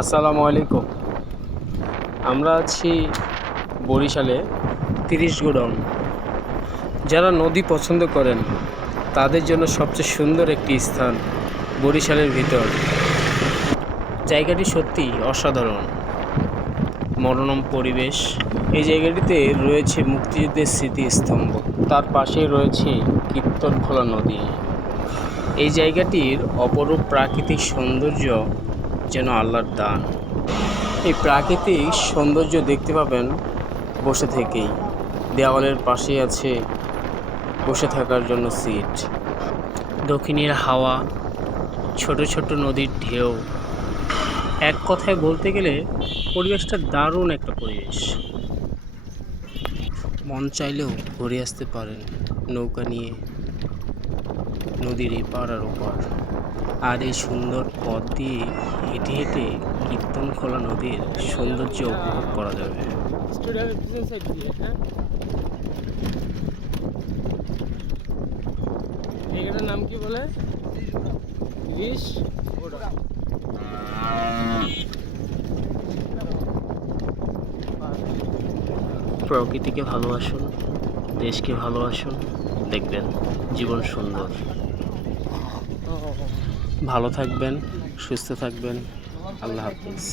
আসসালামু আলাইকুম। আমরা আছি বরিশালে ৩০ গোডাউন। যারা নদী পছন্দ করেন তাদের জন্য সবচেয়ে সুন্দর একটি স্থান বরিশালের ভিতর। জায়গাটি সত্যিই অসাধারণ, মনোরম পরিবেশ। এই জায়গাটিতে রয়েছে মুক্তিযুদ্ধের স্মৃতিস্তম্ভ, তার পাশেই রয়েছে কীর্তনখোলা নদী। এই জায়গাটির অপরূপ প্রাকৃতিক সৌন্দর্য যেন আল্লাহর দান। এই প্রাকৃতিক সৌন্দর্য দেখতে পাবেন বসে থেকেই। দেওয়ালের পাশে আছে বসে থাকার জন্য সিট। দক্ষিণের হাওয়া, ছোট ছোট নদীর ঢেউ, এক কথায় বলতে গেলে পরিবেশটা দারুণ একটা পরিবেশ। মন চাইলেও ঘুরে আসতে পারেন নৌকা নিয়ে নদীর এপার আর ওপার। আর এই সুন্দর পথ দিয়ে হেঁটে হেঁটে কীর্তনখোলা নদীর সৌন্দর্য উপভোগ করা যাবে। এটার নাম কি বলে? প্রকৃতিকে ভালোবাসুন, দেশকে ভালোবাসুন, দেখবেন জীবন সুন্দর। ভালো থাকবেন, সুস্থ থাকবেন। আল্লাহ হাফিজ।